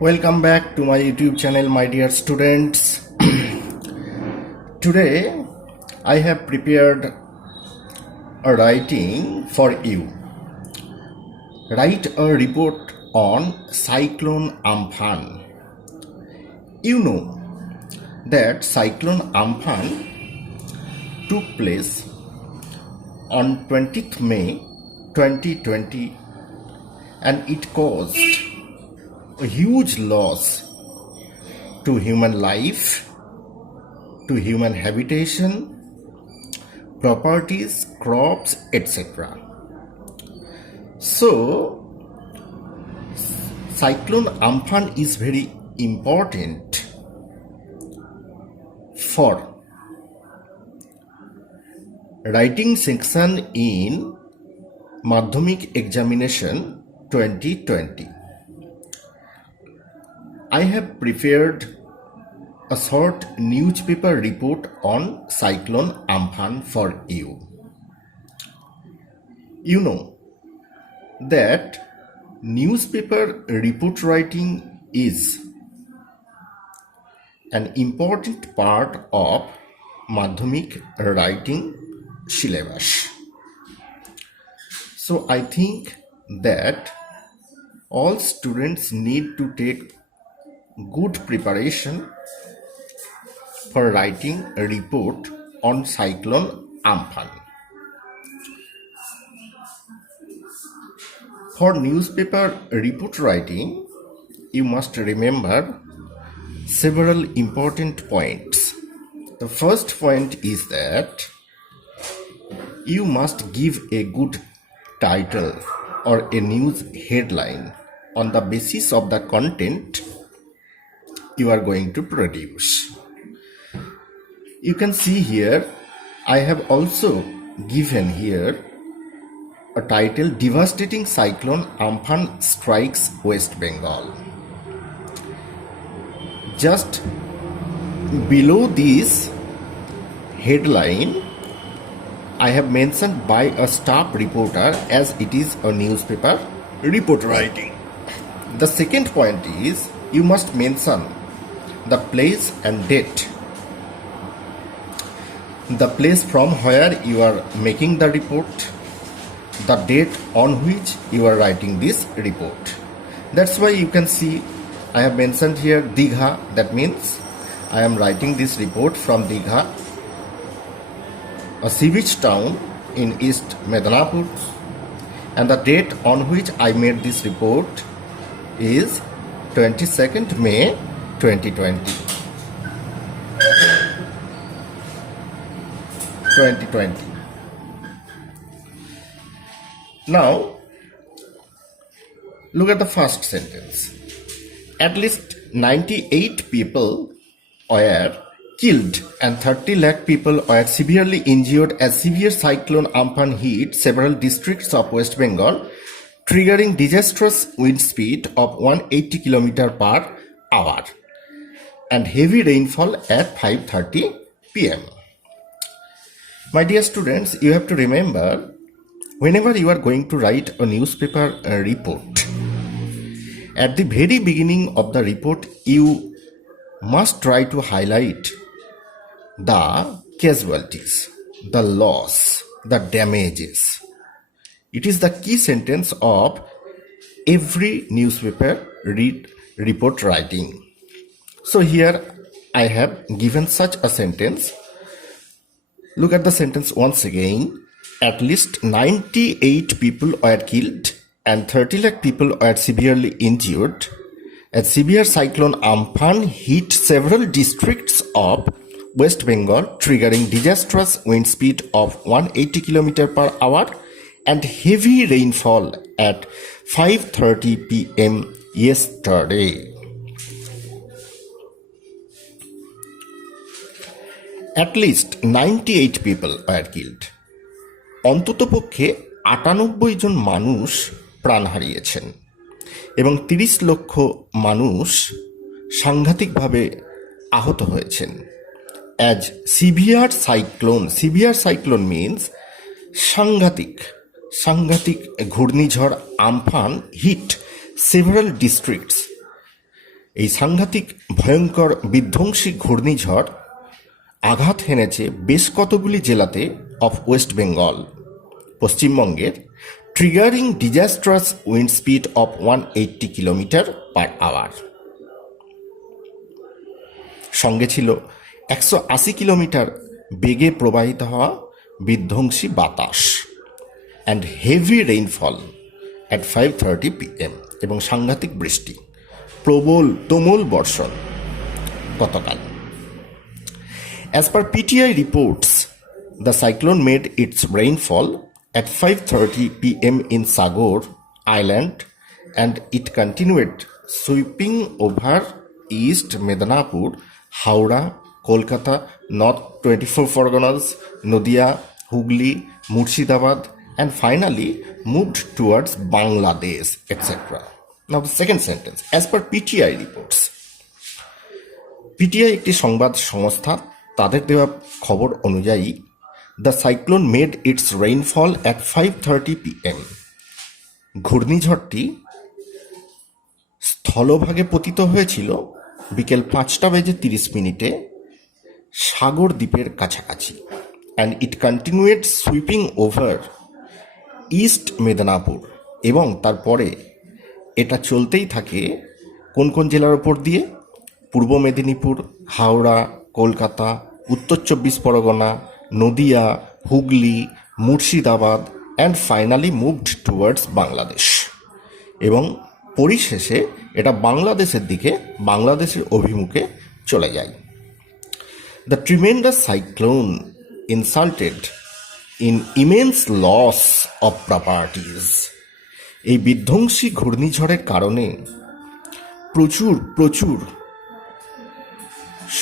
Welcome back to my YouTube channel, my dear students. Today I have prepared a writing for you. Write a report on Cyclone Amphan. You know that Cyclone Amphan took place on 20th May 2020 and it caused a huge loss to human life, to human habitation, properties, crops, etc. So, Cyclone Amphan is very important for writing section in Madhyamik examination 2020. I have prepared a short newspaper report on Cyclone Amphan for you. You know that newspaper report writing is an important part of Madhyamik writing syllabus. So I think that all students need to take good preparation for writing a report on Cyclone Amphan. For newspaper report writing, you must remember several important points. The first point is that you must give a good title or a news headline on the basis of the content you are going to produce. You can see here, I have also given here a title, Devastating Cyclone Amphan Strikes West Bengal. Just below this headline, I have mentioned by a staff reporter as it is a newspaper report writing. The second point is you must mention the place and date. The place from where you are making the report, the date on which you are writing this report. That's why you can see I have mentioned here Digha. That means I am writing this report from Digha, a sea beach town in East Medinapur, and the date on which I made this report is 22nd May 2020. Now, look at the first sentence. At least 98 people were killed and 30 lakh people were severely injured as severe cyclone Amphan hit several districts of West Bengal, triggering disastrous wind speed of 180 km per hour and heavy rainfall at 5:30 p.m. My dear students, you have to remember, whenever you are going to write a newspaper report, at the very beginning of the report, you must try to highlight the casualties, the loss, the damages. It is the key sentence of every newspaper report writing. So here I have given such a sentence. Look at the sentence once again. At least 98 people were killed and 30 lakh people were severely injured as severe cyclone Amphan hit several districts of West Bengal, triggering disastrous wind speed of 180 km per hour and heavy rainfall at 5:30 p.m. yesterday. At least 98 people were killed. অন্ততপক্ষে ৯৮ জন মানুষ প্রাণ হারিয়েছেন এবং ৩০ লক্ষ মানুষ সাংঘাতিকভাবে আহত হয়েছেন। As severe cyclone means সাংঘাতিক ঘূর্ণিঝড় আমফান hit several districts এই সাংঘাতিক ভয়ঙ্কর বিধ্বংসী ঘূর্ণিঝড় আঘাত হেনেছে বেশ কতগুলি জেলাতে অফ ওয়েস্ট বেঙ্গল, পশ্চিমবঙ্গের, triggering disastrous wind speed of 180 kilometre per hour. সঙ্গে ছিল 180 কিলোমিটার বেগে প্রবাহিত হওয়া বিধ্বংসী বাতাস and heavy rainfall at 5:30 PM এবং সাংঘাতিক বৃষ্টি, প্রবল তুমুল বর্ষণ গতকাল। As per PTI reports, the cyclone made its rainfall at 5:30 PM in Sagor Island and it continued sweeping over East Medinapur, Howrah, Kolkata, North 24 Parganas, Nadia, Hooghly, Murshidabad and finally moved towards Bangladesh, etc. Now the second sentence, as per PTI reports. PTI একটি সংবাদ সংস্থা, তাদের দেওয়া খবর অনুযায়ী the cyclone made its rainfall at 5:30 PM। ঘূর্ণিঝড়টি স্থলভাগে পতিত হয়েছিল বিকেল 5:30 সাগর দ্বীপের কাছাকাছি and it continued sweeping over east Medinipur, এবং তারপরে এটা চলতেই থাকে কোন কোন জেলার ওপর দিয়ে? পূর্ব মেদিনীপুর, হাওড়া, কলকাতা, উত্তর 24 Pargana, Nadia, Hooghly, Murshidabad and finally moved towards Bangladesh, এবং পরিশেষে এটা বাংলাদেশের দিকে, বাংলাদেশের অভিমুখে চলে যায়। The tremendous cyclone insulted in immense loss of properties. এই বিধ্বংসী ঘূর্ণিঝড়ের কারণে প্রচুর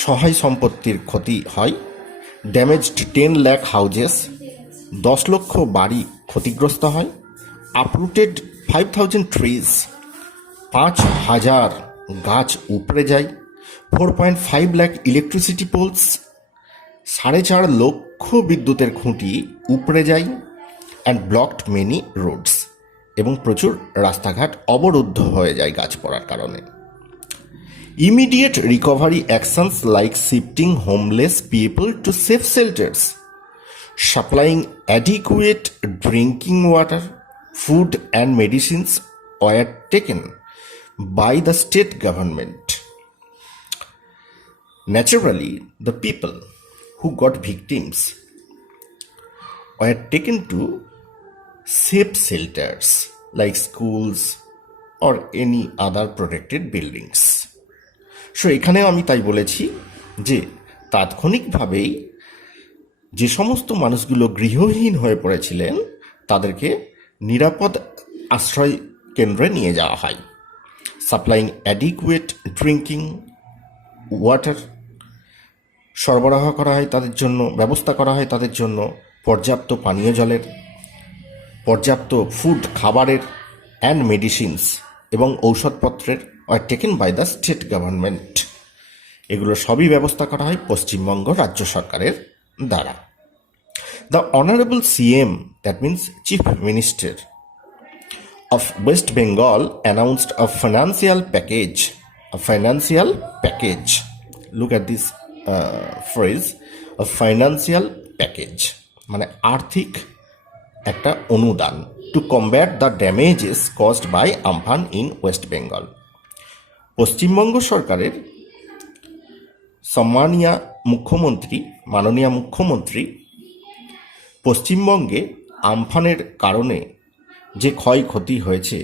সহায় সম্পত্তির ক্ষতি হয়। ড্যামেজড 10 লাখ হাউজেস, 10 লক্ষ বাড়ি ক্ষতিগ্রস্ত হয়। আপরুটেড 5,000 ট্রিজ, 5,000 গাছ উপড়ে যায়। 4.5 লাখ ইলেকট্রিসিটি পোলস, 4.5 লক্ষ বিদ্যুতের খুঁটি উপড়ে যায়। অ্যান্ড ব্লকড মেনি রোডস, এবং প্রচুর রাস্তাঘাট অবরুদ্ধ হয়ে যায় গাছ পড়ার কারণে। Immediate recovery actions like shifting homeless people to safe shelters, supplying adequate drinking water, food and medicines were taken by the state government. Naturally, the people who got victims were taken to safe shelters like schools or any other protected buildings. So এখানে আমি তাই বলেছি যে তাৎক্ষণিকভাবেই যে সমস্ত মানুষগুলো গৃহহীন হয়ে পড়েছিলেন তাদেরকে নিরাপদ আশ্রয় কেন্দ্রে নিয়ে যাওয়া হয়। সাপ্লাইং অ্যাডিকুয়েট ড্রিঙ্কিং ওয়াটার, সরবরাহ করা হয় তাদের জন্য, ব্যবস্থা করা হয় তাদের জন্য পর্যাপ্ত পানীয় জলের, পর্যাপ্ত ফুড খাবারের, অ্যান্ড মেডিসিনস এবং ঔষধপত্রের are taken by the state government. এগুলো সবই ব্যবস্থা করা হয় পশ্চিমবঙ্গ রাজ্য সরকারের দ্বারা। The honourable CM, that means chief minister of West Bengal, announced a financial package. Look at this phrase, a financial package, মানে আর্থিক একটা অনুদান, to combat the damages caused by Amphan in West Bengal. Paschimbanga সরকারের মাননীয় মুখ্যমন্ত্রী পশ্চিমবঙ্গে আমফানের কারণে যে ক্ষয়ক্ষতি হয়েছে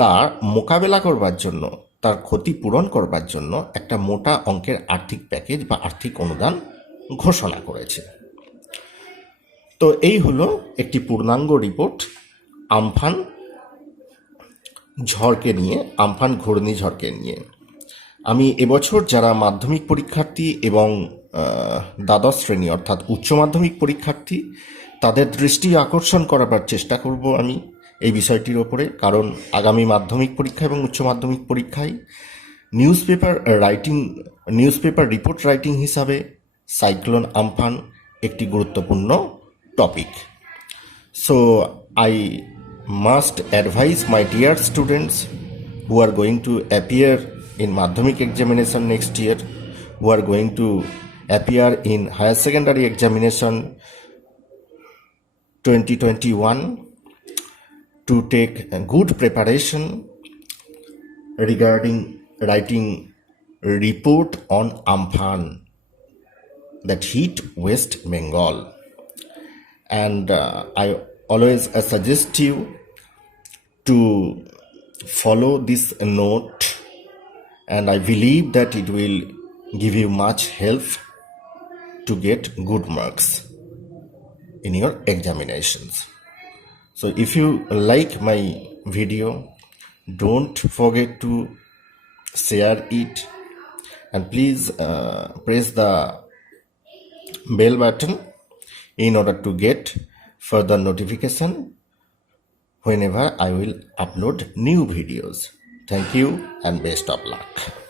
তা মোকাবেলা করবার জন্য, তার ক্ষতি পূরণ করবার জন্য একটা মোটা অঙ্কের আর্থিক প্যাকেজ বা আর্থিক অনুদান ঘোষণা করেছে। তো এই হলো একটি পূর্ণাঙ্গ রিপোর্ট আমফান ঝড়কে নিয়ে, আমফান ঘূর্ণিঝড়কে নিয়ে। আমি এবছর যারা মাধ্যমিক পরীক্ষার্থী এবং দ্বাদশ শ্রেণী অর্থাৎ উচ্চ মাধ্যমিক পরীক্ষার্থী তাদের দৃষ্টি আকর্ষণ করাবার চেষ্টা করব আমি এই বিষয়টির ওপরে, কারণ আগামী মাধ্যমিক পরীক্ষা এবং উচ্চ মাধ্যমিক পরীক্ষায় নিউজপেপার রিপোর্ট রাইটিং হিসাবে সাইক্লোন আমফান একটি গুরুত্বপূর্ণ topic. So I must advice my dear students who are going to appear in Madhyamik examination next year, who are going to appear in higher secondary examination 2021, to take a good preparation regarding writing report on Amphan that hit West Bengal. And I always suggest you to follow this note, and I believe that it will give you much help to get good marks in your examinations. So if you like my video, don't forget to share it, and please press the bell button in order to get further notification whenever I will upload new videos. Thank you and best of luck.